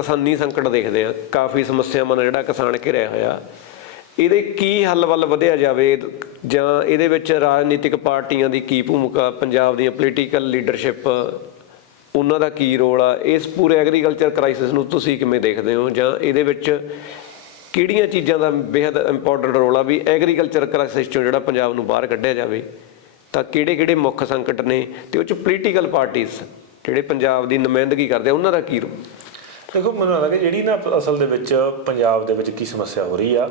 ਕਿਸਾਨੀ ਸੰਕਟ ਦੇਖਦੇ ਆ ਕਾਫੀ ਸਮੱਸਿਆਵਾਂ ਨਾਲ ਜਿਹੜਾ ਕਿਸਾਨ ਘਿਰਿਆ ਹੋਇਆ। ਇਹਦੇ ਕੀ ਹੱਲ ਵੱਲ ਵਧਿਆ ਜਾਵੇ ਜਾਂ ਇਹਦੇ ਵਿੱਚ ਰਾਜਨੀਤਿਕ ਪਾਰਟੀਆਂ ਦੀ ਕੀ ਭੂਮਿਕਾ, ਪੰਜਾਬ ਦੀਆਂ ਪੋਲੀਟੀਕਲ ਲੀਡਰਸ਼ਿਪ ਉਹਨਾਂ ਦਾ ਕੀ ਰੋਲ ਆ? ਇਸ ਪੂਰੇ ਐਗਰੀਕਲਚਰ ਕ੍ਰਾਈਸਿਸ ਨੂੰ ਤੁਸੀਂ ਕਿਵੇਂ ਦੇਖਦੇ ਹੋ? ਜਾਂ ਇਹਦੇ ਵਿੱਚ ਕਿਹੜੀਆਂ ਚੀਜ਼ਾਂ ਦਾ ਬੇहद ਇੰਪੋਰਟੈਂਟ ਰੋਲ ਆ ਵੀ ਐਗਰੀਕਲਚਰ ਕ੍ਰਾਈਸਿਸ ਚੋਂ ਜਿਹੜਾ ਪੰਜਾਬ ਨੂੰ ਬਾਹਰ ਕੱਢਿਆ ਜਾਵੇ, ਤਾਂ ਕਿਹੜੇ ਕਿਹੜੇ ਮੁੱਖ ਸੰਕਟ ਨੇ ਤੇ ਉਹ ਚ ਪੋਲੀਟੀਕਲ ਪਾਰਟੀਆਂ ਜਿਹੜੇ ਪੰਜਾਬ ਦੀ ਨੁਮਾਇੰਦਗੀ ਕਰਦੇ ਆ, ਉਹਨਾਂ ਦਾ ਕੀ ਰੋਲ? ਦੇਖੋ ਮੈਨੂੰ ਲੱਗਦਾ ਕਿ ਜਿਹੜੀ ਨਾ ਅਸਲ ਦੇ ਵਿੱਚ ਪੰਜਾਬ ਦੇ ਵਿੱਚ ਕੀ ਸਮੱਸਿਆ ਹੋ ਰਹੀ ਆ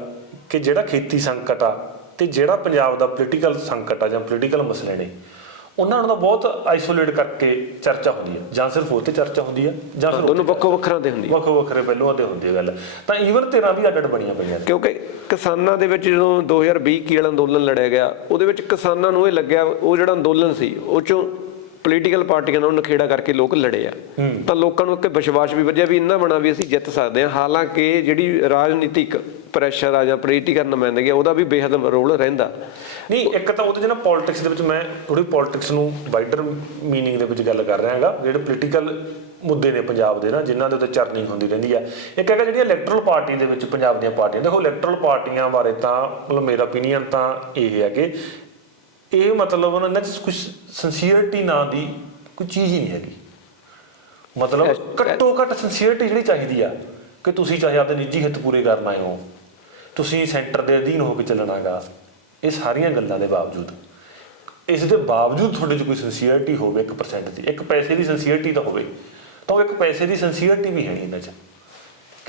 ਕਿ ਜਿਹੜਾ ਖੇਤੀ ਸੰਕਟ ਆ ਤੇ ਜਿਹੜਾ ਪੰਜਾਬ ਦਾ ਪੋਲੀਟੀਕਲ ਸੰਕਟ ਆ ਜਾਂ ਪੋਲੀਟੀਕਲ ਮਸਲੇ ਨੇ ਉਹਨਾਂ ਨੂੰ ਤਾਂ ਬਹੁਤ ਆਈਸੋਲੇਟ ਕਰਕੇ ਚਰਚਾ ਹੁੰਦੀ ਹੈ ਜਾਂ ਸਿਰਫ ਉਹ ਤੇ ਚਰਚਾ ਹੁੰਦੀ ਹੈ ਜਾਂ ਫਿਰ ਦੋਨੋਂ ਵੱਖੋ ਵੱਖਰਾਂ ਤੇ ਹੁੰਦੀ ਆ। ਵੱਖੋ ਵੱਖਰੇ ਪਹਿਲੂਆਂ ਤੇ ਹੁੰਦੀ ਹੈ ਗੱਲ ਤਾਂ ਈਵਨ ਤੇਰਾ ਵੀ ਅੱਡ ਅੱਡ ਬਣੀਆਂ ਪਈਆਂ ਕਿਉਂਕਿ ਕਿਸਾਨਾਂ ਦੇ ਵਿੱਚ ਜਦੋਂ 2020 ਕੀ ਵਾਲਾ ਅੰਦੋਲਨ ਲੜਿਆ ਗਿਆ ਉਹਦੇ ਵਿੱਚ ਕਿਸਾਨਾਂ ਨੂੰ ਇਹ ਲੱਗਿਆ ਉਹ ਜਿਹੜਾ ਅੰਦੋਲਨ ਸੀ ਉਹ ਚੋਂ ਪੋਲੀਟੀਕਲ ਪਾਰਟੀਆਂ ਨਾਲ ਨਖੇੜਾ ਕਰਕੇ ਲੋਕ ਲੜੇ ਆ। ਤਾਂ ਲੋਕਾਂ ਨੂੰ ਇੱਕ ਵਿਸ਼ਵਾਸ ਵੀ ਵਧਿਆ ਵੀ ਇੰਨਾ ਬਣਾ ਵੀ ਅਸੀਂ ਜਿੱਤ ਸਕਦੇ ਹਾਂ। ਹਾਲਾਂਕਿ ਜਿਹੜੀ ਰਾਜਨੀਤਿਕ ਪ੍ਰੈਸ਼ਰ ਆ ਜਾਂ ਪੋਲੀਟੀਕਲ ਨੁਮਾਇੰਦਗੀ ਆ ਉਹਦਾ ਵੀ ਬੇਹੱਦ ਰੋਲ ਰਹਿੰਦਾ। ਨਹੀਂ ਇੱਕ ਤਾਂ ਉਹਦੇ ਨਾ ਪੋਲਿਟਿਕਸ ਦੇ ਵਿੱਚ ਮੈਂ ਥੋੜੀ ਪੋਲਿਟਿਕਸ ਨੂੰ ਵਾਈਡਰ ਮੀਨਿੰਗ ਦੇ ਵਿੱਚ ਗੱਲ ਕਰ ਰਿਹਾ ਹੈਗਾ। ਜਿਹੜੇ ਪੋਲੀਟੀਕਲ ਮੁੱਦੇ ਨੇ ਪੰਜਾਬ ਦੇ ਨਾ ਜਿਨ੍ਹਾਂ ਦੇ ਉੱਤੇ ਚਰਨਿੰਗ ਹੁੰਦੀ ਰਹਿੰਦੀ ਆ। ਇੱਕ ਹੈਗਾ ਜਿਹੜੀ ਇਲੈਕਟਰਲ ਪਾਰਟੀ ਦੇ ਵਿੱਚ ਪੰਜਾਬ ਦੀਆਂ ਪਾਰਟੀਆਂ ਦੇਖੋ ਇਲੈਕਟਰਲ ਪਾਰਟੀਆਂ ਬਾਰੇ ਤਾਂ ਮਤਲਬ ਮੇਰਾ opinion ਤਾਂ ਇਹ ਹੈ ਕਿ ਇਹ ਮਤਲਬ ਉਹਨਾਂ ਵਿੱਚ ਕੁਝ ਸਿੰਸੀਅਰਟੀ ਨਾਂ ਦੀ ਕੋਈ ਚੀਜ਼ ਹੀ ਨਹੀਂ ਹੈਗੀ। ਮਤਲਬ ਘੱਟੋ ਘੱਟ ਸਿੰਸੀਅਰਟੀ ਜਿਹੜੀ ਚਾਹੀਦੀ ਆ ਕਿ ਤੁਸੀਂ ਚਾਹੇ ਆਪਦੇ ਨਿੱਜੀ ਹਿੱਤ ਪੂਰੇ ਕਰਨ ਆਏ ਹੋ ਤੁਸੀਂ ਸੈਂਟਰ ਦੇ ਅਧੀਨ ਹੋ ਕੇ ਚੱਲਣਾਗਾ ਇਹ ਸਾਰੀਆਂ ਗੱਲਾਂ ਦੇ ਬਾਵਜੂਦ। ਇਸ ਦੇ ਬਾਵਜੂਦ ਤੁਹਾਡੇ 'ਚ ਕੋਈ ਸਿੰਸੀਅਰਟੀ ਹੋਵੇ 1% ਦੀ ਇੱਕ ਪੈਸੇ ਦੀ ਸਿੰਸੀਅਰਟੀ ਤਾਂ ਹੋਵੇ ਤਾਂ ਉਹ ਇੱਕ ਪੈਸੇ ਦੀ ਸਿੰਸੀਅਰਟੀ ਵੀ ਹੈ ਨਹੀਂ ਇਹਨਾਂ 'ਚ।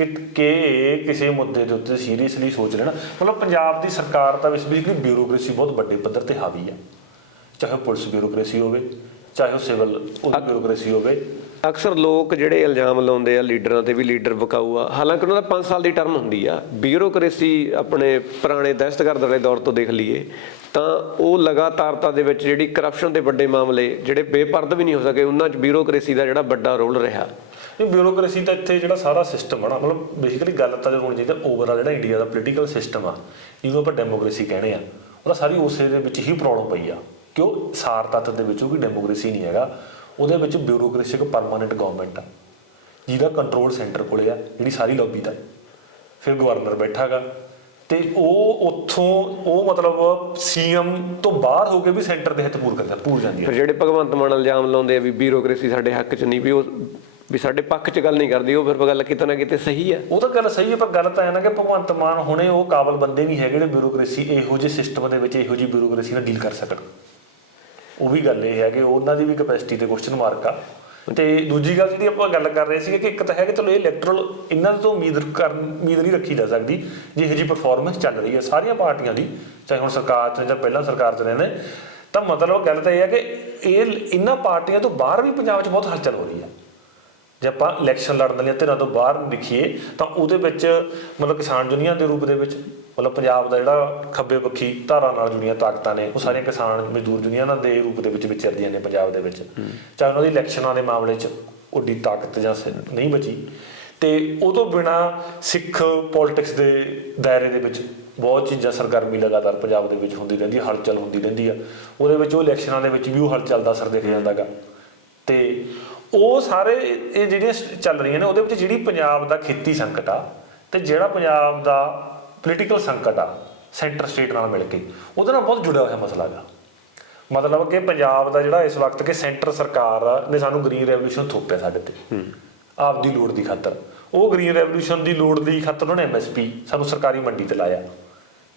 ਕਿ ਕਿ ਇਹ ਕਿਸੇ ਮੁੱਦੇ ਦੇ ਉੱਤੇ ਸੀਰੀਅਸਲੀ ਸੋਚ ਲੈਣਾ। ਮਤਲਬ ਪੰਜਾਬ ਦੀ ਸਰਕਾਰ ਤਾਂ ਬੇਸਿਕਲੀ ਬਿਊਰੋਕ੍ਰੇਸੀ ਬਹੁਤ ਵੱਡੇ ਪੱਧਰ ਤੇ ਹਾਵੀ ਆ। ਚਾਹੇ ਪੁਲਿਸ ਬਿਊਰੋਕ੍ਰੇਸੀ ਹੋਵੇ ਚਾਹੇ ਉਹ ਸਿਵਲ ਉਹ ਬਿਊਰੋਕ੍ਰੇਸੀ ਹੋਵੇ। ਅਕਸਰ ਲੋਕ ਜਿਹੜੇ ਇਲਜ਼ਾਮ ਲਾਉਂਦੇ ਆ ਲੀਡਰਾਂ ਤੇ ਵੀ ਲੀਡਰ ਬਕਾਊ ਆ। ਹਾਲਾਂਕਿ ਉਹਨਾਂ ਦਾ 5 ਸਾਲ ਦੀ ਟਰਮ ਹੁੰਦੀ ਆ। ਬਿਊਰੋਕ੍ਰੇਸੀ ਆਪਣੇ ਪੁਰਾਣੇ ਦਹਿਸ਼ਤਗਰਦ ਵਾਲੇ ਦੌਰ ਤੋਂ ਦੇਖ ਲਈਏ ਤਾਂ ਉਹ ਲਗਾਤਾਰਤਾ ਦੇ ਵਿੱਚ ਜਿਹੜੀ ਕਰਪਸ਼ਨ ਦੇ ਵੱਡੇ ਮਾਮਲੇ ਜਿਹੜੇ ਬੇਪਰਦ ਵੀ ਨਹੀਂ ਹੋ ਸਕੇ ਉਹਨਾਂ 'ਚ ਬਿਊਰੋਕ੍ਰੇਸੀ ਦਾ ਜਿਹੜਾ ਵੱਡਾ ਰੋਲ ਰਿਹਾ। ਇਹ ਬਿਊਰੋਕ੍ਰੇਸੀ ਤਾਂ ਇੱਥੇ ਜਿਹੜਾ ਸਾਰਾ ਸਿਸਟਮ ਆ ਨਾ, ਮਤਲਬ ਬੇਸਿਕਲੀ ਗੱਲ ਤਾਂ ਹੋਣੀ ਚਾਹੀਦੀ ਓਵਰਆਲ ਜਿਹੜਾ ਇੰਡੀਆ ਦਾ ਪੋਲੀਟੀਕਲ ਸਿਸਟਮ ਆ, ਜਿਹਨੂੰ ਆਪਾਂ ਡੈਮੋਕ੍ਰੇਸੀ ਕਹਿੰਦੇ ਆ, ਉਹਦਾ ਸਾਰੀ ਉਸੇ ਦੇ ਵਿੱਚ ਹੀ ਪ੍ਰੋਬਲਮ ਪਈ ਆ। ਕਿਉਂ? ਸਾਰ ਤੱਤ ਦੇ ਵਿੱਚ ਉਹ ਕੋਈ ਡੈਮੋਕ੍ਰੇਸੀ ਨਹੀਂ ਹੈਗਾ, ਉਹਦੇ ਵਿੱਚ ਬਿਊਰੋਕ੍ਰੇਸੀ ਇੱਕ ਪਰਮਾਨੈਂਟ ਗਵਰਨਮੈਂਟ ਆ। ਜਿਹਦਾ ਕੰਟਰੋਲ ਸੈਂਟਰ ਕੋਲੇ ਆ, ਜਿਹੜੀ ਸਾਰੀ ਲੌਬੀ ਦਾ। ਫਿਰ ਗਵਰਨਰ ਬੈਠਾਗਾ, ਤੇ ਉਹ ਉੱਥੋਂ, ਉਹ ਮਤਲਬ ਸੀਐਮ ਤੋਂ ਬਾਹਰ ਹੋ ਕੇ ਵੀ ਸੈਂਟਰ ਦੇ ਹਿੱਤ ਪੂਰ ਕਰਦਾ, ਪੂਰ ਜਾਂਦੀ ਹੈ ਫਿਰ ਜਿਹੜੇ ਭਗਵੰਤ ਮਾਨ ਇਲਜ਼ਾਮ ਲਾਉਂਦੇ ਆ ਵੀ ਬਿਊਰੋਕ੍ਰੇਸੀ ਸਾਡੇ ਹੱਕ 'ਚ ਨਹੀਂ, ਵੀ ਉਹ ਵੀ ਸਾਡੇ ਪੱਖ 'ਚ ਗੱਲ ਨਹੀਂ ਕਰਦੀ, ਉਹ ਫਿਰ ਗੱਲ ਕਿਤੇ ਨਾ ਕਿਤੇ ਸਹੀ ਹੈ ਉਹ ਤਾਂ ਗੱਲ ਸਹੀ ਹੈ ਪਰ ਗੱਲ ਤਾਂ ਇਹ ਨਾ ਕਿ ਭਗਵੰਤ ਮਾਨ ਹੁਣੇ ਉਹ ਕਾਬਲ ਬੰਦੇ ਨਹੀਂ ਹੈਗੇ ਜਿਹੜੇ ਬਿਊਰੋਕ੍ਰੇਸੀ, ਇਹੋ ਜਿਹੇ ਸਿਸਟਮ ਦੇ ਵਿੱਚ ਇਹੋ ਜਿਹੀ ਬਿਊਰੋਕ੍ਰੇਸੀ ਨਾਲ ਡੀਲ ਕਰ ਸਕਣ। ਉਹ ਵੀ ਗੱਲ ਇਹ ਹੈ ਕਿ ਉਹਨਾਂ ਦੀ ਵੀ ਕਪੈਸਿਟੀ ਤੇ ਕੁਐਸਚਨ ਮਾਰਕ ਆ। ਤੇ ਦੂਜੀ ਗੱਲ ਜਿਹੜੀ ਆਪਾਂ ਗੱਲ ਕਰ ਰਹੇ ਸੀ ਕਿ ਇੱਕ ਤਾਂ ਹੈ ਕਿ ਚਲੋ ਇਹ ਇਲੈਕਟਰਲ ਇਹਨਾਂ ਤੋਂ ਉਮੀਦ ਕਰਨ, ਉਮੀਦ ਨਹੀਂ ਰੱਖੀ ਜਾ ਸਕਦੀ ਜੇ ਇਹੋ ਜਿਹੀ ਪਰਫਾਰਮੈਂਸ ਚੱਲ ਰਹੀ ਹੈ ਸਾਰੀਆਂ ਪਾਰਟੀਆਂ ਦੀ, ਚਾਹੇ ਹੁਣ ਸਰਕਾਰ ਚ ਜਾਂ ਪਹਿਲਾਂ ਸਰਕਾਰ ਚ ਰਹੇ ਨੇ ਤਾਂ ਮਤਲਬ ਗੱਲ ਤਾਂ ਇਹ ਹੈ ਕਿ ਇਹ, ਇਹਨਾਂ ਪਾਰਟੀਆਂ ਤੋਂ ਬਾਹਰ ਵੀ ਪੰਜਾਬ 'ਚ ਬਹੁਤ ਹਲਚਲ ਹੋ ਰਹੀ ਹੈ ਜੇ ਆਪਾਂ ਇਲੈਕਸ਼ਨ ਲੜਨ ਵਾਲੀਆਂ ਧਿਰਾਂ ਤੋਂ ਬਾਹਰ ਦੇਖੀਏ, ਤਾਂ ਉਹਦੇ ਵਿੱਚ ਮਤਲਬ ਕਿਸਾਨ ਯੂਨੀਅਨ ਦੇ ਰੂਪ ਦੇ ਵਿੱਚ ਮਤਲਬ ਪੰਜਾਬ ਦਾ ਜਿਹੜਾ ਖੱਬੇ ਪੱਖੀ ਧਾਰਾ ਨਾਲ ਜੁੜੀਆਂ ਤਾਕਤਾਂ ਨੇ, ਉਹ ਸਾਰੀਆਂ ਕਿਸਾਨ ਮਜ਼ਦੂਰ ਯੂਨੀਅਨਾਂ ਦੇ ਰੂਪ ਦੇ ਵਿੱਚ ਵਿਚਰਦੀਆਂ ਨੇ ਪੰਜਾਬ ਦੇ ਵਿੱਚ। ਚਾਹੇ ਉਹਨਾਂ ਦੀ ਇਲੈਕਸ਼ਨਾਂ ਦੇ ਮਾਮਲੇ 'ਚ ਉੱਡੀ ਤਾਕਤ ਜਾਂ ਨਹੀਂ ਬਚੀ। ਤੇ ਉਹ ਤੋਂ ਬਿਨਾ ਸਿੱਖ ਪੋਲਿਟਿਕਸ ਦੇ ਦਾਇਰੇ ਦੇ ਵਿੱਚ ਬਹੁਤ ਚੀਜ਼ਾਂ ਸਰਗਰਮੀ ਲਗਾਤਾਰ ਪੰਜਾਬ ਦੇ ਵਿੱਚ ਹੁੰਦੀ ਰਹਿੰਦੀ ਹੈ ਹਲਚਲ ਹੁੰਦੀ ਰਹਿੰਦੀ ਆ। ਉਹਦੇ ਵਿੱਚ ਉਹ ਇਲੈਕਸ਼ਨਾਂ ਦੇ ਵਿੱਚ ਵੀ ਉਹ ਹਲਚਲ ਦਾ ਅਸਰ ਦੇਖਿਆ ਜਾਂਦਾਗਾ ਤੇ ਉਹ ਸਾਰੇ ਇਹ ਜਿਹੜੀਆਂ ਚੱਲ ਰਹੀਆਂ ਨੇ ਉਹਦੇ ਵਿੱਚ ਜਿਹੜੀ ਪੰਜਾਬ ਦਾ ਖੇਤੀ ਸੰਕਟ ਆ ਤੇ ਜਿਹੜਾ ਪੰਜਾਬ ਦਾ ਪੋਲੀਟੀਕਲ ਸੰਕਟ ਆ ਸੈਂਟਰ ਸਟੇਟ ਨਾਲ ਮਿਲ ਕੇ ਉਹਦੇ ਨਾਲ ਬਹੁਤ ਜੁੜਿਆ ਹੋਇਆ ਮਸਲਾ ਹੈਗਾ। ਮਤਲਬ ਕਿ ਪੰਜਾਬ ਦਾ ਜਿਹੜਾ ਇਸ ਵਕਤ ਕਿ ਸੈਂਟਰ ਸਰਕਾਰ ਨੇ ਸਾਨੂੰ ਗ੍ਰੀਨ ਰੈਵੋਲੂਸ਼ਨ ਥੋਪਿਆ ਸਾਡੇ ਤੇ। ਆਪ ਦੀ ਲੋੜ ਦੀ ਖਾਤਰ। ਉਹ ਗ੍ਰੀਨ ਰੈਵੋਲੂਸ਼ਨ ਦੀ ਲੋੜ ਦੀ ਖਾਤਰ ਉਹਨੇ ਐਮਐਸਪੀ ਸਾਨੂੰ ਸਰਕਾਰੀ ਮੰਡੀ ਤੇ ਲਾਇਆ।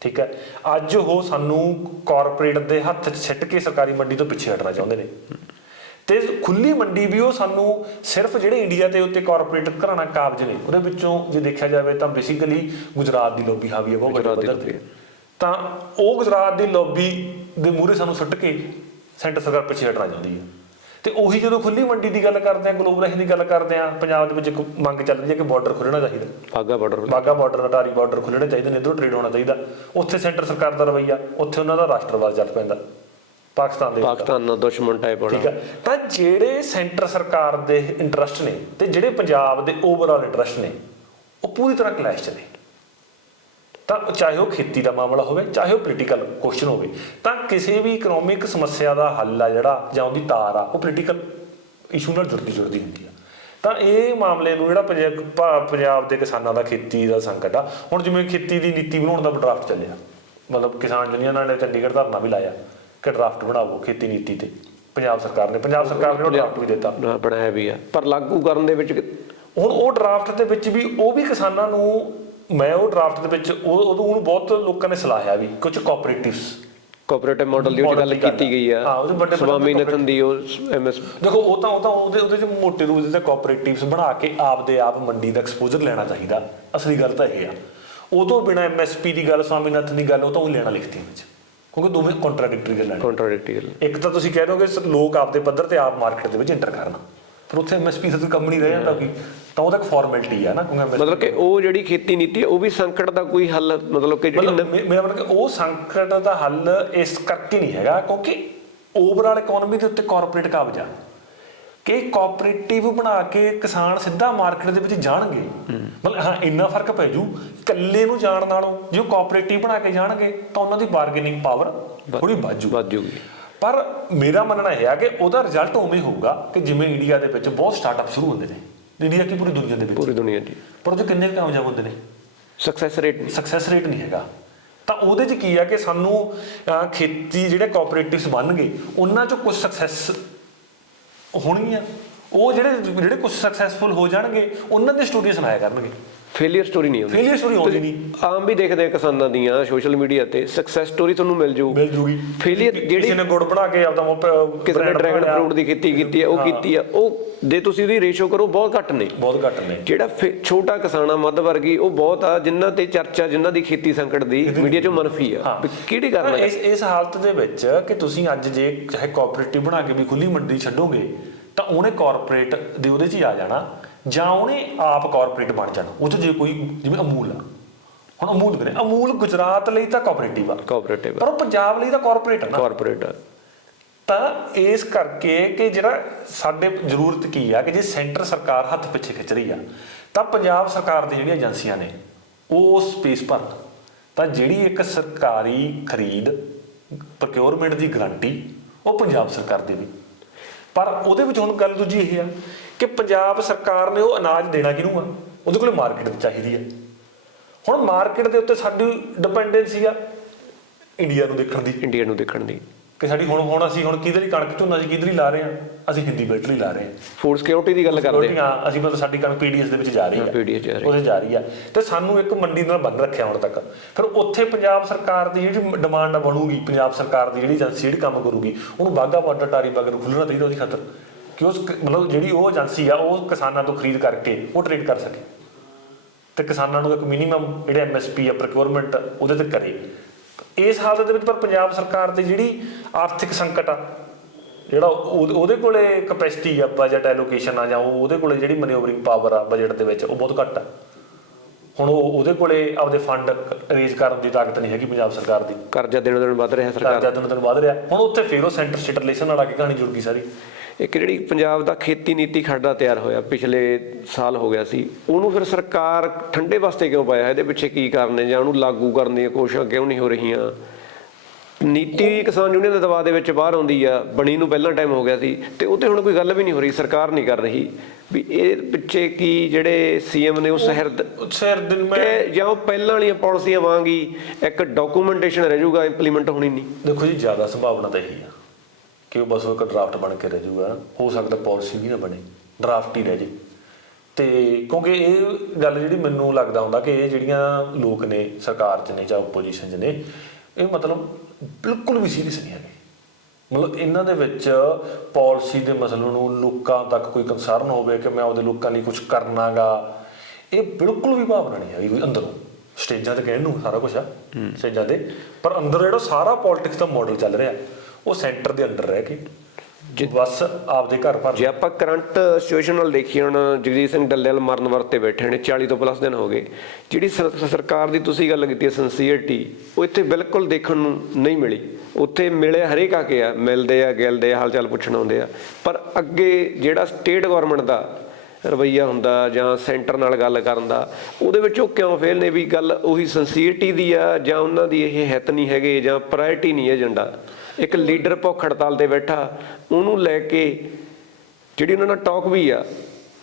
ਠੀਕ ਹੈ? ਅੱਜ ਉਹ ਸਾਨੂੰ ਕਾਰਪੋਰੇਟ ਦੇ ਹੱਥ 'ਚ ਸਿੱਟ ਕੇ ਸਰਕਾਰੀ ਮੰਡੀ ਤੋਂ ਪਿੱਛੇ ਹਟਣਾ ਚਾਹੁੰਦੇ ਨੇ। ਤੇ ਖੁੱਲੀ ਮੰਡੀ ਵੀ ਉਹ ਸਾਨੂੰ ਸਿਰਫ ਜਿਹੜੇ ਇੰਡੀਆ ਦੇ ਉੱਤੇ ਕਾਰਪੋਰੇਟ ਘਰਾਣਾ ਕਾਬਜ ਨੇ ਉਹਦੇ ਵਿੱਚੋਂ ਜੇ ਦੇਖਿਆ ਜਾਵੇ ਤਾਂ ਬੇਸਿਕਲੀ ਗੁਜਰਾਤ ਦੀ ਲੋਬੀ ਹਾਵੀ ਹੈ ਬਹੁਤ ਵੱਡੇ ਪੱਧਰ ਤੇ। ਤਾਂ ਉਹ ਗੁਜਰਾਤ ਦੀ ਲੋਬੀ ਦੇ ਮੂਹਰੇ ਸਾਨੂੰ ਸੁੱਟ ਕੇ ਸੈਂਟਰ ਸਰਕਾਰ ਪਿੱਛੇ ਹਟਣਾ ਚਾਹੁੰਦੀ ਹੈ। ਤੇ ਉਹੀ ਜਦੋਂ ਖੁੱਲੀ ਮੰਡੀ ਦੀ ਗੱਲ ਕਰਦੇ ਆ ਗਲੋਬਲਾਈਜ਼ੇਸ਼ਨ ਦੀ ਗੱਲ ਕਰਦੇ ਆ ਪੰਜਾਬ ਦੇ ਵਿੱਚ ਇੱਕ ਮੰਗ ਚੱਲ ਰਹੀ ਹੈ ਕਿ ਬਾਰਡਰ ਖੁੱਲਣਾ ਚਾਹੀਦਾ। Wagah border Wagah border Attari border ਖੁੱਲਣੇ ਚਾਹੀਦੇ ਨੇ ਇਧਰੋਂ ਟ੍ਰੇਡ ਹੋਣਾ ਚਾਹੀਦਾ। ਉੱਥੇ ਸੈਂਟਰ ਸਰਕਾਰ ਦਾ ਰਵਈਆ ਉੱਥੇ ਉਹਨਾਂ ਦਾ ਰਾਸ਼ਟਰਵਾਦ ਚੱਲ ਪੈਂਦਾ। ਪਾਕਿਸਤਾਨ ਦੇ। ਪਾਕਿਸਤਾਨ ਨਾਲ ਦੁਸ਼ਮਣ ਟਾਈਪ ਠੀਕ ਹੋਣਾ ਆ। ਤਾਂ ਜਿਹੜੇ ਸੈਂਟਰ ਸਰਕਾਰ ਦੇ ਇੰਟਰਸਟ ਨੇ ਤੇ ਜਿਹੜੇ ਪੰਜਾਬ ਦੇ ਓਵਰਆਲ ਇੰਟਰਸਟ ਨੇ ਉਹ ਪੂਰੀ ਤਰ੍ਹਾਂ ਕਲੈਸ਼ ਚ ਨੇ। ਤਾਂ ਚਾਹੇ ਉਹ ਖੇਤੀ ਦਾ ਮਾਮਲਾ ਹੋਵੇ ਚਾਹੇ ਉਹ ਪੋਲੀਟੀਕਲ ਕੁਐਸਚਨ ਹੋਵੇ ਤਾਂ ਕਿਸੇ ਵੀ ਇਕਨੋਮਿਕ ਸਮੱਸਿਆ ਦਾ ਹੱਲ ਆ ਜਿਹੜਾ ਜਾਂ ਉਹਦੀ ਤਾਰ ਆ ਉਹ ਪੋਲੀਟੀਕਲ ਇਸ਼ੂ ਨਾਲ ਜੁੜਦੀ ਜੁੜਦੀ ਹੁੰਦੀ ਆ। ਤਾਂ ਇਹ ਮਾਮਲੇ ਨੂੰ ਜਿਹੜਾ ਪੰਜਾਬ ਦੇ ਕਿਸਾਨਾਂ ਦਾ ਖੇਤੀ ਦਾ ਸੰਕਟ ਆ ਹੁਣ ਜਿਵੇਂ ਖੇਤੀ ਦੀ ਨੀਤੀ ਬਣਾਉਣ ਦਾ ਡਰਾਫਟ ਚੱਲਿਆ। ਮਤਲਬ ਕਿਸਾਨ ਯੂਨੀਅਨਾਂ ਨੇ ਚੰਡੀਗੜ੍ਹ ਧਰਨਾ ਵੀ ਲਾਇਆ। ਕਿ ਡਰਾਫਟ ਬਣਾਵੋ ਖੇਤੀ ਨੀਤੀ ਤੇ। ਪੰਜਾਬ ਸਰਕਾਰ ਨੇ ਪੰਜਾਬ ਸਰਕਾਰ ਨੇ ਉਹ ਡਰਾਫਟ ਵੀ ਦਿੱਤਾ। ਨਾ ਬਣਾਇਆ ਵੀ ਆ। ਪਰ ਲਾਗੂ ਕਰਨ ਦੇ ਵਿੱਚ ਹੁਣ ਉਹ ਡਰਾਫਟ ਦੇ ਵਿੱਚ ਵੀ ਉਹ ਵੀ ਕਿਸਾਨਾਂ ਨੂੰ ਮੈਂ ਉਹ ਡਰਾਫਟ ਦੇ ਵਿੱਚ ਉਹ ਉਹਨੂੰ ਬਹੁਤ ਲੋਕਾਂ ਨੇ ਸਲਾਹਿਆ ਵੀ ਕੁਝ ਕੋਆਪਰੇਟਿਵਸ ਕੋਆਪਰੇਟਿਵ ਮਾਡਲ ਦੀ ਗੱਲ ਦੀ ਕੀਤੀ ਗਈ ਆ। ਹਾਂ, ਉਹਦੇ ਵੱਡੇ- ਵੱਡੇ ਸਵਾਮੀਨਾਥਨ ਦੀ ਉਹ ਐਮਐਸ ਦੇਖੋ ਉਹ ਤਾਂ ਉਹ ਤਾਂ ਉਹਦੇ ਉਹਦੇ ਚ ਮੋਟੇ ਰੂਪ ਦੇ ਕੋਆਪਰੇਟਿਵਸ ਬਣਾ ਕੇ ਆਪਦੇ ਆਪ ਮੰਡੀ ਦਾ ਐਕਸਪੋਜ਼ਰ ਲੈਣਾ ਚਾਹੀਦਾ। ਅਸਲੀ ਗੱਲ ਤਾਂ ਇਹ ਆ। ਉਹ ਤੋਂ ਬਿਨਾ ਐਮਐਸਪੀ ਦੀ ਗੱਲ ਸਵਾਮੀਨਾਥਨ ਦੀ ਗੱਲ ਉਹ ਤਾਂ ਉਹ ਲੈਣਾ ਲਿਖਤੀ ਵਿੱਚ। ਕਿਉਂਕਿ ਦੋਵੇਂ ਕੰਟਰਾਡਿਕਟਰੀ ਗੱਲਾਂ ਨੇ। ਕੰਟਰਾਡਿਕਟਰੀ ਇੱਕ ਤਾਂ ਤੁਸੀਂ ਕਹਿ ਰਹੇ ਹੋ ਕਿ ਲੋਕ ਆਪਦੇ ਪੱਧਰ ਤੇ ਆਪ ਮਾਰਕੀਟ ਦੇ ਵਿੱਚ ਇੰਟਰ ਕਰਨ। ਫਿਰ ਉੱਥੇ ਐਮਐਸਪੀ ਤਾਂ ਕੰਮ ਨਹੀਂ ਰਹਿ ਜਾਂਦਾ ਕੀ ਤਾਂ ਉਹਦਾ ਇੱਕ ਫਾਰਮੈਲਿਟੀ ਆ ਨਾ ਕਿਉਂਕਿ MSP ਮਤਲਬ ਕਿ ਉਹ ਜਿਹੜੀ ਖੇਤੀ ਨੀਤੀ ਹੈ ਉਹ ਵੀ ਸੰਕਟ ਦਾ ਕੋਈ ਹੱਲ ਮਤਲਬ ਕਿ ਜਿਹੜੀ ਮਤਲਬ ਮੇ- ਮੇਰਾ ਮਤਲਬ ਕਿ ਉਹ ਸੰਕਟ ਦਾ ਹੱਲ ਇਸ ਕਰਕੇ ਨਹੀਂ ਹੈਗਾ ਕਿਉਂਕਿ ਓਵਰਆਲ ਇਕਨੋਮੀ ਦੇ ਉੱਤੇ ਕਾਰਪੋਰੇਟ ਕਾਬਜਾ। ਕਿ ਕੋਆਪਰੇਟਿਵ ਬਣਾ ਕੇ ਕਿਸਾਨ ਸਿੱਧਾ ਮਾਰਕੀਟ ਦੇ ਵਿੱਚ ਜਾਣਗੇ। ਮਤਲਬ ਹਾਂ ਇੰਨਾ ਫ਼ਰਕ ਪੈ ਜੂ ਇਕੱਲੇ ਨੂੰ ਜਾਣ ਨਾਲੋਂ ਜੇ ਕੋਆਪਰੇਟਿਵ ਬਣਾ ਕੇ ਜਾਣਗੇ ਤਾਂ ਉਹਨਾਂ ਦੀ ਬਾਰਗੇਨਿੰਗ ਪਾਵਰ ਥੋੜੀ ਵੱਧ ਜੂ। ਵੱਧ ਜੂਗੀ। ਪਰ ਮੇਰਾ ਮੰਨਣਾ ਇਹ ਆ ਕਿ ਉਹਦਾ ਰਿਜ਼ਲਟ ਉਵੇਂ ਹੋਊਗਾ ਕਿ ਜਿਵੇਂ ਇੰਡੀਆ ਦੇ ਵਿੱਚ ਬਹੁਤ ਸਟਾਰਟਅਪ ਸ਼ੁਰੂ ਹੁੰਦੇ ਨੇ। ਇੰਡੀਆ ਕੀ ਪੂਰੀ ਦੁਨੀਆ ਦੇ ਵਿੱਚ? ਪੂਰੀ ਦੁਨੀਆ ਦੀ। ਪਰ ਉਹ ਕਿੰਨੇ ਕਾਮਯਾਬ ਹੁੰਦੇ ਨੇ? ਸਕਸੈਸ ਰੇਟ ਸਕਸੈਸ ਰੇਟ ਨਹੀਂ ਹੈਗਾ। ਤਾਂ ਉਹਦੇ 'ਚ ਕੀ ਆ ਕਿ ਸਾਨੂੰ ਖੇਤੀ ਜਿਹੜੇ ਕੋਆਪਰੇਟਿਵਸ ਬਣਨਗੇ ਉਹਨਾਂ 'ਚੋਂ ਕੁਝ ਸਕਸੈਸ ਹੋਣਗੀਆਂ। ਉਹ ਜਿਹੜੇ ਜਿਹੜੇ ਕੁਝ ਸਕਸੈਸਫੁਲ ਹੋ ਜਾਣਗੇ ਉਹਨਾਂ ਦੀ ਸਟੂਡੀਓ ਸੁਣਾਇਆ ਕਰਨਗੇ। ਫੇਲਿਅਰ ਸਟੋਰੀ ਨਹੀਂ ਹੁੰਦੀ। ਫੇਲਿਅਰ ਸਟੋਰੀ ਆਉਂਦੀ ਨਹੀਂ। ਆਮ ਵੀ ਦੇਖਦੇ ਆ ਕਿਸਾਨਾਂ ਦੀਆਂ ਸੋਸ਼ਲ ਮੀਡੀਆ ਤੇ ਸਕਸੈਸ ਸਟੋਰੀ ਤੁਹਾਨੂੰ ਮਿਲ ਜੂ। ਮਿਲ ਜੂਗੀ। ਫੇਲਿਅਰ ਕਿਸੇ ਜਿਹੜੀ ਨੇ ਗੁੜ ਬਣਾ ਕੇ ਆਪਦਾ ਕਿਸੇ ਨੇ ਡਰੈਗਨ ਫਰੂਟ ਦੀ ਖੇਤੀ ਕੀਤੀ ਆ ਉਹ ਹਾਂ। ਕੀਤੀ ਆ ਉਹ ਜੇ ਤੁਸੀਂ ਉਹਦੀ ਰੇਸ਼ੋ ਕਰੋ ਬਹੁਤ ਘੱਟ ਨੇ। ਬਹੁਤ ਘੱਟ ਨੇ। ਜਿਹੜਾ ਛੋਟਾ ਕਿਸਾਨਾ ਮੱਧ ਵਰਗੀ ਉਹ ਬਹੁਤ ਆ ਜਿਨ੍ਹਾਂ ਤੇ ਚਰਚਾ ਜਿਨ੍ਹਾਂ ਦੀ ਖੇਤੀ ਸੰਕਟ ਦੀ ਮੀਡੀਆ 'ਚ ਮੰਨਫੀ ਆ। ਹਾਂ। ਕਿਹੜੀ ਤਾਂ ਇਸ ਇਸ ਹਾਲਤ ਦੇ ਵਿੱਚ ਕਿ ਤੁਸੀਂ ਅੱਜ ਜੇ ਚਾਹੇ ਕੋਆਪਰੇਟਿਵ ਬਣਾ ਕੇ ਵੀ ਖੁੱਲੀ ਮੰਡੀ ਛੱਡੋਗੇ ਤਾਂ ਉਹਨੇ ਕਾਰਪੋਰੇਟ ਦੇ ਉਹਦੇ 'ਚ ਹੀ ਆ ਜਾਣਾ। ਜਾਂ ਉਹਨੇ ਆਪ ਕਾਰਪੋਰੇਟ ਬਣ ਜਾਣਾ। ਉਹ 'ਚ ਜੇ ਕੋਈ ਜਿਵੇਂ ਅਮੂਲ ਆ। ਹੁਣ ਅਮੂਲ ਕਰੇ ਅਮੂਲ ਗੁਜਰਾਤ ਲਈ ਤਾਂ ਕੋਆਪਰੇਟਿਵ ਆ। ਕੋਆਪਰੇਟਿਵ ਪਰ ਉਹ ਪੰਜਾਬ ਲਈ ਤਾਂ ਕਾਰਪੋਰੇਟ ਆ ਨਾ। ਕਾਰਪੋਰੇਟ ਤਾਂ ਇਸ ਕਰਕੇ ਕਿ ਜਿਹੜਾ ਸਾਡੇ ਜ਼ਰੂਰਤ ਕੀ ਆ ਕਿ ਜੇ ਸੈਂਟਰ ਸਰਕਾਰ ਹੱਥ ਪਿੱਛੇ ਖਿੱਚ ਰਹੀ ਆ ਤਾਂ ਪੰਜਾਬ ਸਰਕਾਰ ਦੀ ਜਿਹੜੀਆਂ ਏਜੰਸੀਆਂ ਨੇ ਉਹ ਸਪੇਸ ਭਰਨ। ਤਾਂ ਜਿਹੜੀ ਇੱਕ ਸਰਕਾਰੀ ਖਰੀਦ ਪ੍ਰੋਕਿਉਰਮੈਂਟ ਦੀ ਗਾਰੰਟੀ ਉਹ ਪੰਜਾਬ ਸਰਕਾਰ ਦੇਵੇ। ਪਰ ਉਹਦੇ ਵਿੱਚ ਹੁਣ ਗੱਲ ਦੂਜੀ ਇਹ ਆ ਕਿ ਪੰਜਾਬ ਸਰਕਾਰ ਨੇ ਉਹ ਅਨਾਜ ਦੇਣਾ ਕਿਹਨੂੰ ਆ? ਉਹਦੇ ਕੋਲੇ ਮਾਰਕੀਟ ਚਾਹੀਦੀ ਆ। ਹੁਣ ਮਾਰਕੀਟ ਦੇ ਉੱਤੇ ਸਾਡੀ ਡਿਪੈਂਡੈਂਸੀ ਆ ਇੰਡੀਆ ਨੂੰ ਦੇਖਣ ਦੀ। ਇੰਡੀਆ ਨੂੰ ਦੇਖਣ ਦੀ। ਕਿ ਸਾਡੀ ਹੁਣ ਹੁਣ ਅਸੀਂ ਹੁਣ ਕਿਹਦੇ ਲਈ ਕਣਕ ਝੋਨਾ ਅਸੀਂ ਕਿਹਦੇ ਲਈ ਲਾ ਰਹੇ ਹਾਂ ਅਸੀਂ ਹਿੰਦੀ ਲਈ ਲਾ ਰਹੇ ਹਾਂ ਫੂਡ ਸਿਕਿਉਰਿਟੀ ਦੀ ਗੱਲ ਕਰਦੇ ਆ। ਰੋਟੀਆਂ ਅਸੀਂ ਮਤਲਬ ਸਾਡੀ ਕਣਕ ਪੀਡੀਐਸ ਦੇ ਵਿੱਚ ਜਾ ਰਹੀ ਹਾਂ, ਹੈ PDS ਜਾ ਰਹੀ ਹੈ। ਉਹਦੇ ਜਾ ਰਹੀ ਹੈ ਤੇ ਸਾਨੂੰ ਇੱਕ ਮੰਡੀ ਨਾਲ ਬੰਨ ਰੱਖਿਆ ਹੁਣ ਤੱਕ। ਫਿਰ ਉੱਥੇ ਪੰਜਾਬ ਸਰਕਾਰ ਦੀ ਜਿਹੜੀ ਡਿਮਾਂਡ ਬਣੂਗੀ ਪੰਜਾਬ ਸਰਕਾਰ ਦੀ ਜਿਹੜੀ ਏਜੰਸੀ ਜਿਹੜੀ ਕੰਮ ਕਰੂਗੀ ਉਹਨੂੰ ਬਾਗਾ ਬਾਰਡਰ ਟਾਰੀ ਬਾਗ ਨੂੰ ਖੁੱਲਣਾ ਚਾਹੀਦਾ ਉਹਦੀ ਖਾਤਰ। ਕਿ ਉਸ ਮਤਲਬ ਜਿਹੜੀ ਉਹ ਏਜੰਸੀ ਆ ਉਹ ਕਿਸਾਨਾਂ ਤੋਂ ਖਰੀਦ ਕਰਕੇ ਉਹ ਟ੍ਰੇਡ ਕਰ ਸਕੇ। ਤੇ ਕਿਸਾਨਾਂ ਨੂੰ ਇੱਕ ਮਿਨੀਮਮ ਜਿਹੜੇ ਐਮਐਸਪੀ ਆ ਪ੍ਰੋਕਿਉਰਮੈਂਟ ਉਹਦੇ ਤੇ ਕਰੇ। ਇਸ ਹਾਲਤ ਦੇ ਵਿੱਚ ਪਰ ਪੰਜਾਬ ਸਰਕਾਰ ਦੀ ਜਿਹੜੀ ਆਰਥਿਕ ਸੰਕਟ ਆ ਜਿਹੜਾ ਉਹ- ਉਹਦੇ ਕੋਲੇ ਕਪੈਸਿਟੀ ਆ ਬਜਟ ਐਲੋਕੇਸ਼ਨ ਆ ਜਾਂ ਉਹ- ਉਹਦੇ ਕੋਲੇ ਜਿਹੜੀ ਮੈਨੂਵਰਿੰਗ ਪਾਵਰ ਆ ਬਜਟ ਦੇ ਵਿੱਚ ਉਹ ਬਹੁਤ ਘੱਟ ਆ। ਹੁਣ ਉਹ ਉਹਦੇ ਕੋਲੇ ਆਪਦੇ ਫੰਡ ਅਰੇਂਜ ਕਰਨ ਦੀ ਤਾਕਤ ਨਹੀਂ ਹੈਗੀ ਪੰਜਾਬ ਸਰਕਾਰ ਦੀ। ਕਰਜ਼ਾ ਦਿਨੋਂ ਦਿਨ ਵੱਧ ਰਿਹਾ ਸਰਕਾਰ ਕਰਜ਼ਾ ਦਿਨੋਂ ਦਿਨ ਵਧ ਰਿਹਾ। ਹੁਣ ਉੱਥੇ ਫੇਰ ਉਹ ਸੈਂਟਰ ਸਟੇਟ ਰਿਲੇਸ਼ਨ ਨਾਲ ਆ ਕੇ ਕਹਾਣੀ ਜੁੜ ਗਈ ਸਾਰੀ। ਇੱਕ ਜਿਹੜੀ ਪੰਜਾਬ ਦਾ ਖੇਤੀ ਨੀਤੀ ਖਰੜਾ ਤਿਆਰ ਹੋਇਆ ਪਿਛਲੇ ਸਾਲ ਹੋ ਗਿਆ ਸੀ। ਉਹਨੂੰ ਫਿਰ ਸਰਕਾਰ ਠੰਡੇ ਵਾਸਤੇ ਕਿਉਂ ਪਾਇਆ? ਇਹਦੇ ਪਿੱਛੇ ਕੀ ਕਾਰਨ ਨੇ? ਜਾਂ ਉਹਨੂੰ ਲਾਗੂ ਕਰਨ ਦੀਆਂ ਕੋਸ਼ਿਸ਼ਾਂ ਕਿਉਂ ਨਹੀਂ ਹੋ ਰਹੀਆਂ? ਨੀਤੀ ਕਿਸਾਨ ਯੂਨੀਅਨ ਦੇ ਦਬਾਅ ਦੇ ਵਿੱਚ ਬਾਹਰ ਆਉਂਦੀ ਆ ਬਣੀ ਨੂੰ ਪਹਿਲਾਂ ਟਾਈਮ ਹੋ ਗਿਆ ਸੀ ਤੇ ਉਹ ਤੇ ਹੁਣ ਕੋਈ ਗੱਲ ਵੀ ਨਹੀਂ ਹੋ ਰਹੀ ਸਰਕਾਰ ਨਹੀਂ ਕਰ ਰਹੀ। ਵੀ ਇਹ ਪਿੱਛੇ ਕੀ ਜਿਹੜੇ ਸੀਐਮ ਨੇ ਉਹ ਸਹਿਰ ਸਿਰ ਦਿਨ ਮੈਂ ਜਾਂ ਉਹ ਪਹਿਲਾਂ ਵਾਲੀਆਂ ਪਾਲਿਸੀਆਂ ਵਾਂਗ ਇੱਕ ਡਾਕੂਮੈਂਟੇਸ਼ਨ ਰਹਿ ਜਾਊਗਾ ਇੰਪਲੀਮੈਂਟ ਹੋਣੀ ਨਹੀਂ। ਦੇਖੋ ਜੀ ਜ਼ਿਆਦਾ ਸੰਭਾਵਨਾ ਤਾਂ ਇਹੀ ਆ। ਕਿ ਉਹ ਬਸ ਉਹ ਇੱਕ ਡਰਾਫਟ ਬਣ ਕੇ ਰਹਿ ਜਾਊਗਾ। ਹੋ ਸਕਦਾ ਪਾਲਿਸੀ ਵੀ ਨਾ ਬਣੇ ਡਰਾਫਟ ਹੀ ਰਹਿ ਜੇ। ਤੇ ਕਿਉਂਕਿ ਇਹ ਗੱਲ ਜਿਹੜੀ ਮੈਨੂੰ ਲੱਗਦਾ ਹੁੰਦਾ ਕਿ ਇਹ ਜਿਹੜੀਆਂ ਲੋਕ ਨੇ ਸਰਕਾਰ 'ਚ ਨੇ ਜਾਂ ਆਪੋਜੀਸ਼ਨ 'ਚ ਨੇ ਇਹ ਮਤਲਬ ਬਿਲਕੁਲ ਵੀ ਸੀਰੀਅਸ ਨਹੀਂ ਹੈਗੇ। ਮਤਲਬ ਇਹਨਾਂ ਦੇ ਵਿੱਚ ਪਾਲਿਸੀ ਦੇ ਮਸਲੇ ਨੂੰ ਲੋਕਾਂ ਤੱਕ ਕੋਈ ਕੰਸਰਨ ਹੋਵੇ ਕਿ ਮੈਂ ਉਹਦੇ ਲੋਕਾਂ ਲਈ ਕੁਝ ਕਰਨਾਗਾ। ਇਹ ਬਿਲਕੁਲ ਵੀ ਭਾਵਨਾ ਨਹੀਂ ਹੈਗੀ ਕੋਈ ਅੰਦਰੋਂ। ਸਟੇਜਾਂ ਤੇ ਕਹਿਣ ਨੂੰ ਸਾਰਾ ਕੁਝ ਆ ਸਟੇਜਾਂ ਤੇ। ਪਰ ਅੰਦਰ ਜਿਹੜਾ ਸਾਰਾ ਪੋਲਿਟਿਕਸ ਦਾ ਮਾਡਲ ਚੱਲ ਰਿਹਾ ਉਹ ਸੈਂਟਰ ਦੇ ਅੰਡਰ ਰਹਿ ਕੇ ਬਸ ਆਪਦੇ ਘਰ ਭਰ ਜੇ ਆਪਾਂ ਕਰੰਟ ਸਿਚੁਏਸ਼ਨ ਨਾਲ ਦੇਖੀਏ ਹੁਣ ਜਗਜੀਤ ਸਿੰਘ ਡੱਲੇਵਾਲ ਮਰਨ ਵਰਤੇ ਬੈਠੇ ਨੇ 40 ਤੋਂ ਪਲੱਸ ਦਿਨ ਹੋ ਗਏ। ਜਿਹੜੀ ਸਰ- ਸਰਕਾਰ ਦੀ ਤੁਸੀਂ ਗੱਲ ਕੀਤੀ ਹੈ ਸਿੰਸੀਅਰਟੀ ਉਹ ਇੱਥੇ ਬਿਲਕੁਲ ਦੇਖਣ ਨੂੰ ਨਹੀਂ ਮਿਲੀ। ਉੱਥੇ ਮਿਲੇ ਹਰੇਕ ਆ ਕੇ ਆ ਮਿਲਦੇ ਆ ਗਿਲਦੇ ਆ ਹਾਲ ਚਾਲ ਪੁੱਛਣ ਆਉਂਦੇ ਆ। ਪਰ ਅੱਗੇ ਜਿਹੜਾ ਸਟੇਟ ਗਵਰਨਮੈਂਟ ਦਾ ਰਵਈਆ ਹੁੰਦਾ ਜਾਂ ਸੈਂਟਰ ਨਾਲ ਗੱਲ ਕਰਨ ਦਾ ਉਹਦੇ ਵਿੱਚ ਉਹ ਕਿਉਂ ਫੇਲ ਨੇ? ਵੀ ਗੱਲ ਉਹੀ ਸਿੰਸੀਅਰਟੀ ਦੀ ਆ ਜਾਂ ਉਹਨਾਂ ਦੀ ਇਹ ਹਿੱਤ ਨਹੀਂ ਹੈਗੇ ਜਾਂ ਪ੍ਰਾਇੋਰਟੀ ਨਹੀਂ ਏਜੰਡਾ? ਇੱਕ ਲੀਡਰ ਭੁੱਖ ਹੜਤਾਲ ਤੇ ਬੈਠਾ, ਉਹਨੂੰ ਲੈ ਕੇ ਜਿਹੜੀ ਉਹਨਾਂ ਨਾਲ ਟਾਕ ਵੀ ਆ,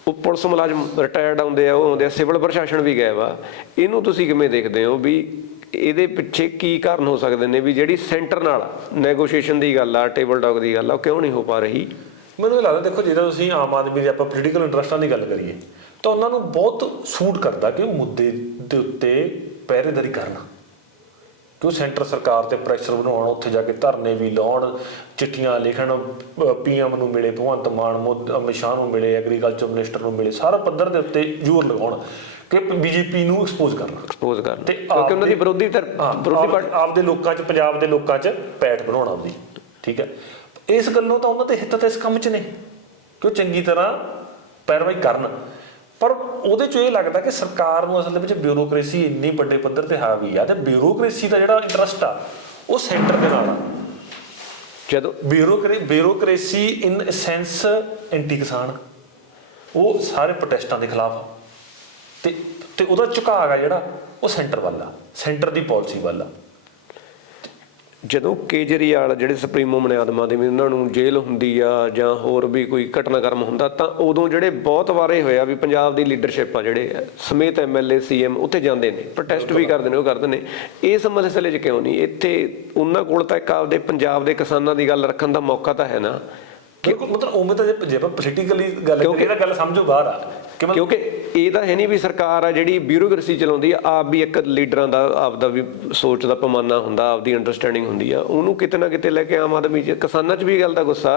ਉਹ ਪੁਲਿਸ ਮੁਲਾਜ਼ਮ ਰਿਟਾਇਰਡ ਆਉਂਦੇ ਆ, ਉਹ ਆਉਂਦੇ ਆ, ਸਿਵਲ ਪ੍ਰਸ਼ਾਸਨ ਵੀ ਗਏ ਵਾ ਇਹਨੂੰ ਤੁਸੀਂ ਕਿਵੇਂ ਦੇਖਦੇ ਹੋ ਵੀ ਇਹਦੇ ਪਿੱਛੇ ਕੀ ਕਾਰਨ ਹੋ ਸਕਦੇ ਨੇ ਵੀ ਜਿਹੜੀ ਸੈਂਟਰ ਨਾਲ ਨੈਗੋਸ਼ੀਏਸ਼ਨ ਦੀ ਗੱਲ ਆ ਟੇਬਲ ਟਾਕ ਦੀ ਗੱਲ ਆ, ਉਹ ਕਿਉਂ ਨਹੀਂ ਹੋ ਪਾ ਰਹੀ? ਮੈਨੂੰ ਇਹ ਲੱਗਦਾ ਦੇਖੋ, ਜਦੋਂ ਤੁਸੀਂ ਆਮ ਆਦਮੀ ਦੇ ਆਪਾਂ ਪੋਲੀਟੀਕਲ ਇੰਟਰਸਟਾਂ ਦੀ ਗੱਲ ਕਰੀਏ, ਤਾਂ ਉਹਨਾਂ ਨੂੰ ਬਹੁਤ ਸੂਟ ਕਰਦਾ ਕਿ ਮੁੱਦੇ ਦੇ ਉੱਤੇ ਪਹਿਰੇਦਾਰੀ ਕਰਨਾ। ਕਿ ਉਹ ਸੈਂਟਰ ਸਰਕਾਰ ਤੇ ਪ੍ਰੈਸ਼ਰ ਬਣਾਉਣ ਉੱਥੇ ਜਾ ਕੇ ਧਰਨੇ ਵੀ ਲਾਉਣ ਚਿੱਠੀਆਂ ਲਿਖਣ ਪੀਐਮ ਨੂੰ ਮਿਲੇ ਭਗਵੰਤ ਮਾਨ ਅਮਿਤ ਸ਼ਾਹ ਨੂੰ ਮਿਲੇ ਐਗਰੀਕਲਚਰ ਮਿਨਿਸਟਰ ਨੂੰ ਮਿਲੇ ਸਾਰਾ ਪੱਧਰ ਦੇ ਉੱਤੇ ਜ਼ੋਰ ਲਗਾਉਣ ਕਿ ਬੀਜੇਪੀ ਨੂੰ ਐਕਸਪੋਜ਼ ਕਰਨਾ। ਐਕਸਪੋਜ਼ ਕਰਨ। ਕਿਉਂਕਿ ਉਹਨਾਂ ਦੀ ਵਿਰੋਧੀ ਧਿਰ ਵਿਰੋਧੀ ਆਪਦੇ ਲੋਕਾਂ 'ਚ ਪੰਜਾਬ ਦੇ ਲੋਕਾਂ 'ਚ ਪੈਠ ਬਣਾਉਣਾ ਉਹਦੀ ਠੀਕ ਹੈ? ਇਸ ਗੱਲੋਂ ਤਾਂ ਉਹਨਾਂ ਦੇ ਹਿੱਤ ਤਾਂ ਇਸ ਕੰਮ 'ਚ ਨੇ ਕਿ ਉਹ ਚੰਗੀ ਤਰ੍ਹਾਂ ਪੈਰਵਾਈ ਕਰਨ। ਪਰ ਉਹਦੇ 'ਚ ਇਹ ਲੱਗਦਾ ਕਿ ਸਰਕਾਰ ਨੂੰ ਅਸਲ ਦੇ ਵਿੱਚ ਬਿਊਰੋਕ੍ਰੇਸੀ ਇੰਨੀ ਵੱਡੇ ਪੱਧਰ ਤੇ ਹਾਵੀ ਆ ਤੇ ਬਿਊਰੋਕ੍ਰੇਸੀ ਦਾ ਜਿਹੜਾ ਇੰਟਰਸਟ ਆ, ਉਹ ਸੈਂਟਰ ਦੇ ਨਾਲ ਆ। ਜਦੋਂ ਬਿਊਰੋਕਰੇ, ਬਿਊਰੋਕ੍ਰੇਸੀ ਇਨ ਸੈਂਸ ਐਂਟੀ ਕਿਸਾਨ ਉਹ ਸਾਰੇ ਪ੍ਰੋਟੈਸਟਾਂ ਦੇ ਖਿਲਾਫ ਆ। ਤੇ ਤੇ ਉਹਦਾ ਝੁਕਾਅ ਆ ਜਿਹੜਾ, ਉਹ ਸੈਂਟਰ ਵੱਲ ਆ। ਸੈਂਟਰ ਦੀ ਪਾਲਿਸੀ ਵੱਲ ਆ। ਜਦੋਂ ਕੇਜਰੀਵਾਲ ਜਿਹੜੇ ਸੁਪਰੀਮੋ ਮਨਿਆਦਮਾਂ ਦੇ ਵੀ ਉਹਨਾਂ ਨੂੰ ਜੇਲ੍ਹ ਹੁੰਦੀ ਆ ਜਾਂ ਹੋਰ ਵੀ ਕੋਈ ਘਟਨਾਕ੍ਰਮ ਹੁੰਦਾ ਤਾਂ ਉਦੋਂ ਜਿਹੜੇ ਬਹੁਤ ਵਾਰੇ ਹੋਇਆ ਵੀ ਪੰਜਾਬ ਦੀ ਲੀਡਰਸ਼ਿਪ ਆ ਜਿਹੜੇ ਸਮੇਤ ਐਮਐਲਏ ਸੀਐਮ ਉੱਥੇ ਜਾਂਦੇ ਨੇ ਪ੍ਰੋਟੈਸਟ ਵੀ ਕਰਦੇ ਨੇ ਉਹ ਕਰਦੇ ਨੇ। ਇਸ ਮਸਲੇ 'ਚ ਕਿਉਂ ਨਹੀਂ? ਇੱਥੇ ਉਹਨਾਂ ਕੋਲ ਤਾਂ ਇੱਕ ਆਪਦੇ ਪੰਜਾਬ ਦੇ ਕਿਸਾਨਾਂ ਦੀ ਗੱਲ ਰੱਖਣ ਦਾ ਮੌਕਾ ਤਾਂ ਹੈ ਨਾ। ਬਿਲਕੁਲ ਮਤਲਬ ਉਵੇਂ ਤਾਂ ਜੇ ਆਪਾਂ ਪੋਲੀਟੀਕਲੀ ਗੱਲ ਕਿਉਂਕਿ- ਕਰੀਏ ਤਾਂ ਗੱਲ ਸਮਝੋ ਬਾਹਰ ਆ। ਕਿਉਂਕਿ ਇਹ ਤਾਂ ਹੈ ਨਹੀਂ ਵੀ ਸਰਕਾਰ ਆ ਜਿਹੜੀ ਬਿਊਰੋਕ੍ਰੇਸੀ ਚਲਾਉਂਦੀ ਆ ਆਪ ਵੀ ਇੱਕ ਲੀਡਰਾਂ ਦਾ ਆਪ ਦਾ ਵੀ ਸੋਚ ਦਾ ਪਮਾਨਾ ਹੁੰਦਾ ਆਪਦੀ ਅੰਡਰਸਟੈਂਡਿੰਗ ਹੁੰਦੀ ਆ। ਉਹਨੂੰ ਕਿਤੇ ਨਾ ਕਿਤੇ ਲੈ ਕੇ ਆਮ ਆਦਮੀ ਚ ਕਿਸਾਨਾਂ 'ਚ ਵੀ ਇਹ ਗੱਲ ਦਾ ਗੁੱਸਾ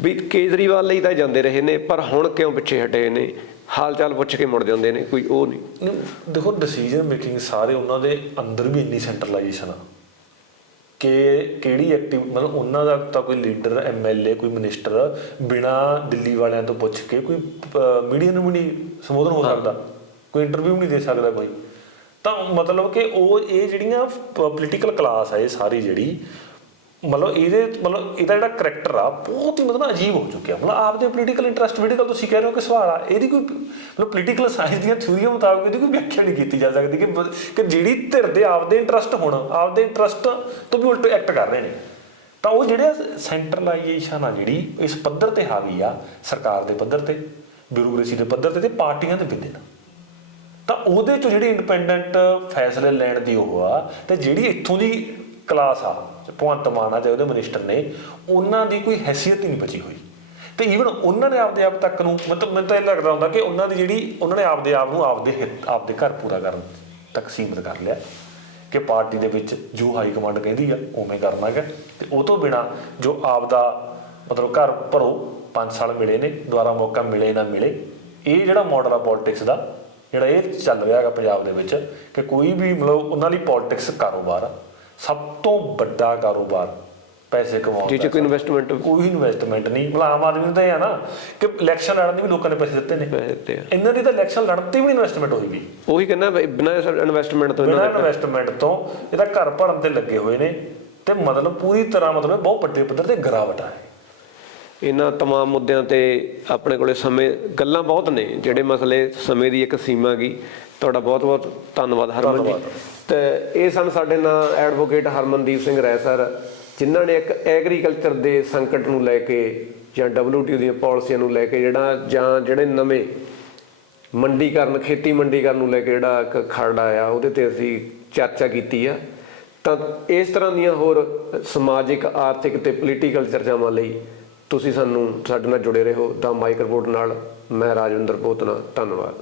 ਵੀ ਕੇਜਰੀਵਾਲ ਲਈ ਤਾਂ ਜਾਂਦੇ ਰਹੇ ਨੇ ਪਰ ਹੁਣ ਕਿਉਂ ਪਿੱਛੇ ਹਟੇ ਨੇ? ਹਾਲ ਚਾਲ ਪੁੱਛ ਕੇ ਮੁੜ ਜਾਂਦੇ ਨੇ ਕੋਈ ਉਹ ਨਹੀਂ, ਦੇਖੋ ਡਿਸੀਜਨ ਮੇਕਿੰਗ ਸਾਰੇ ਉਹਨਾਂ ਦੇ ਅੰਦਰ ਵੀ ਇੰਨੀ ਸੈਂਟਰਲਾਈਜੇਸ਼ਨ ਆ। ਕਿ ਕਿਹੜੀ ਐਕਟਿਵ ਮਤਲਬ ਉਹਨਾਂ ਦਾ ਤਾਂ ਕੋਈ ਲੀਡਰ ਐਮਐਲਏ ਕੋਈ ਮਿਨਿਸਟਰ ਬਿਨਾ ਦਿੱਲੀ ਵਾਲਿਆਂ ਤੋਂ ਪੁੱਛ ਕੇ ਕੋਈ ਮੀਡੀਆ ਨੂੰ ਵੀ ਨਹੀਂ ਸੰਬੋਧਨ ਹੋ ਸਕਦਾ। ਕੋਈ ਇੰਟਰਵਿਊ ਵੀ ਨਹੀਂ ਦੇ ਸਕਦਾ ਕੋਈ। ਤਾਂ ਮਤਲਬ ਕਿ ਉਹ ਇਹ ਜਿਹੜੀਆਂ ਪੋਲੀਟੀਕਲ ਕਲਾਸ ਹੈ ਇਹ ਸਾਰੀ ਜਿਹੜੀ ਮਤਲਬ ਇਹਦੇ, ਮਤਲਬ ਇਹਦਾ ਜਿਹੜਾ ਕਰੈਕਟਰ ਆ, ਬਹੁਤ ਹੀ ਮਤਲਬ ਅਜੀਬ ਹੋ ਚੁੱਕਿਆ। ਮਤਲਬ ਆਪਦੇ ਪੋਲੀਟੀਕਲ ਇੰਟਰਸਟ ਜਿਹੜੀ ਗੱਲ ਤੁਸੀਂ ਕਹਿ ਰਹੇ ਹੋ ਕਿ ਸਵਾਲ ਆ, ਇਹਦੀ ਕੋਈ ਮਤਲਬ ਪੋਲੀਟੀਕਲ ਸਾਇੰਸ ਦੀਆਂ ਥਿਊਰੀਆਂ ਮੁਤਾਬਕ ਇਹਦੀ ਕੋਈ ਵਿਆਖਿਆ ਨਹੀਂ ਕੀਤੀ ਜਾ ਸਕਦੀ ਕਿ ਕਿ ਜਿਹੜੀ ਧਿਰ ਦੇ ਆਪਦੇ ਇੰਟਰਸਟ ਹੋਣ, ਆਪਦੇ ਇੰਟਰਸਟ ਤੋਂ ਵੀ ਉਲਟ ਐਕਟ ਕਰ ਰਹੇ ਨੇ। ਤਾਂ ਉਹ ਜਿਹੜੇ ਸੈਂਟਰਲਾਈਜੇਸ਼ਨ ਆ ਜਿਹੜੀ, ਇਸ ਪੱਧਰ ਤੇ ਹਾਵੀ ਆ, ਸਰਕਾਰ ਦੇ ਪੱਧਰ ਤੇ ਬਿਊਰੋਕ੍ਰੇਸੀ ਦੇ ਪੱਧਰ ਤੇ ਤੇ ਪਾਰਟੀਆਂ ਦੇ ਬਿੰਦੇ ਨਾਲ ਤਾਂ ਉਹਦੇ ਚੋਂ ਜਿਹੜੀ ਇੰਡੀਪੈਂਡੈਂਟ ਫੈਸਲੇ ਲੈਣ ਦੀ ਉਹ ਆ, ਤੇ ਜਿਹੜੀ ਇੱਥੋਂ ਦੀ ਕਲਾਸ ਆ ਭਗਵੰਤ ਮਾਨ ਆ, ਜਾਂ ਉਹਦੇ ਮਿਨਿਸਟਰ ਨੇ, ਉਹਨਾਂ ਦੀ ਕੋਈ ਹੈਸੀਅਤ ਹੀ ਨਹੀਂ ਬਚੀ ਹੋਈ। ਤੇ ਈਵਨ ਉਹਨਾਂ ਨੇ ਆਪਦੇ ਆਪ ਤੱਕ ਨੂੰ, ਮਤਲਬ ਮੈਨੂੰ ਤਾਂ ਇਹ ਲੱਗਦਾ ਹੁੰਦਾ ਕਿ ਉਹਨਾਂ ਦੀ ਜਿਹੜੀ, ਉਹਨਾਂ ਨੇ ਆਪਦੇ ਆਪ ਨੂੰ ਆਪਦੇ ਹਿੱਤ, ਆਪਦੇ ਘਰ ਪੂਰਾ ਕਰਨ ਤੱਕ ਸੀਮਿਤ ਕਰ ਲਿਆ ਕਿ ਪਾਰਟੀ ਦੇ ਵਿੱਚ ਜੋ ਹਾਈ ਕਮਾਂਡ ਕਹਿੰਦੀ ਆ, ਉਵੇਂ ਕਰਨਾ ਹੈਗਾ। ਤੇ ਉਹ ਤੋਂ ਬਿਨਾ ਜੋ ਆਪਦਾ ਮਤਲਬ ਘਰ ਭਰੋ 5 ਸਾਲ ਮਿਲੇ ਨੇ, ਦੁਬਾਰਾ ਮੌਕਾ ਮਿਲੇ ਨਾ ਮਿਲੇ, ਇਹ ਜਿਹੜਾ ਮਾਡਲ ਆ ਪੋਲਿਟਿਕਸ ਦਾ, ਜਿਹੜਾ ਇਹ ਚੱਲ ਰਿਹਾ ਹੈਗਾ ਪੰਜਾਬ ਦੇ ਵਿੱਚ, ਕਿ ਕੋਈ ਵੀ ਮਤਲਬ ਉਹਨਾਂ ਲਈ ਪੋਲਿਟਿਕਸ ਕਾਰੋਬਾਰ ਆ ਸਭ ਤੋਂ ਵੱਡਾ ਕਾਰੋਬਾਰ ਪੈਸੇ ਕਮਾਉਣ ਜਿਹ 'ਚ ਕੋਈ ਇਨਵੈਸਟਮੈਂਟ ਕੋਈ ਇਨਵੈਸਟਮੈਂਟ ਨਹੀਂ। ਮਤਲਬ ਆਮ ਆਦਮੀ ਨੂੰ ਤਾਂ ਇਹ ਆ ਨਾ ਕਿ ਇਲੈਕਸ਼ਨ ਲੜਨ ਦੀ ਵੀ ਲੋਕਾਂ ਨੇ ਪੈਸੇ ਦਿੱਤੇ ਨੇ। ਇਹਨਾਂ ਦੀ ਤਾਂ ਇਲੈਕਸ਼ਨ ਲੜਨ ਤੇ ਵੀ ਇਨਵੈਸਟਮੈਂਟ ਹੋਏਗੀ ਉਹੀ ਕਹਿੰਦਾ ਬਿਨਾਂ ਇਨਵੈਸਟਮੈਂਟ ਤੋਂ ਬਿਨਾਂ ਇਹਨਾਂ ਦਾ ਇਨਵੈਸਟਮੈਂਟ ਤੋਂ ਇਹਦਾ ਘਰ ਭਰਨ ਤੇ ਲੱਗੇ ਹੋਏ ਨੇ ਤੇ ਮਤਲਬ ਪੂਰੀ ਤਰ੍ਹਾਂ ਮਤਲਬ ਬਹੁਤ ਵੱਡੇ ਪੱਧਰ ਤੇ ਗਿਰਾਵਟ ਆ। ਇਹਨਾਂ तमाम ਮੁੱਦਿਆਂ ਤੇ ਆਪਣੇ ਕੋਲੇ ਸਮੇਂ ਗੱਲਾਂ ਬਹੁਤ ਨੇ ਜਿਹੜੇ ਮਸਲੇ ਸਮੇਂ ਦੀ ਇੱਕ ਸੀਮਾ ਗਈ ਤੁਹਾਡਾ ਬਹੁਤ ਬਹੁਤ ਧੰਨਵਾਦ ਹਰਮਨ ਜੀ ਧੰਨਵਾਦ। ਤੇ ਇਹ ਸਨ ਸਾਡੇ ਨਾਲ ਐਡਵੋਕੇਟ ਹਰਮਨਦੀਪ ਸਿੰਘ ਰਾਏ ਸਰ ਜਿਨ੍ਹਾਂ ਨੇ ਇੱਕ ਐਗਰੀਕਲਚਰ ਦੇ ਸੰਕਟ ਨੂੰ ਲੈ ਕੇ ਜਾਂ WTO ਦੀਆਂ ਪਾਲਿਸੀਆਂ ਨੂੰ ਲੈ ਕੇ ਜਿਹੜਾ ਜਾਂ ਜਿਹੜੇ ਨਵੇਂ ਮੰਡੀਕਰਨ ਖੇਤੀ ਮੰਡੀਕਰਨ ਨੂੰ ਲੈ ਕੇ ਜਿਹੜਾ ਇੱਕ ਖਰੜਾ ਆ ਉਹਦੇ ਤੇ ਅਸੀਂ ਚਰਚਾ ਕੀਤੀ ਆ ਤਾਂ ਇਸ ਤਰ੍ਹਾਂ ਦੀਆਂ ਹੋਰ ਸਮਾਜਿਕ ਆਰਥਿਕ ਤੇ ਪੋਲੀਟੀਕਲ ਚਰਚਾਵਾਂ ਲਈ ਤੁਸੀਂ ਸਾਨੂੰ ਸਾਡੇ ਨਾਲ ਜੁੜੇ ਰਹੋ। ਦਾ ਮਾਈਕ ਰਿਪੋਰਟ ਨਾਲ ਮੈਂ ਰਾਜਵਿੰਦਰ ਪੋਤਨਾ ਧੰਨਵਾਦ।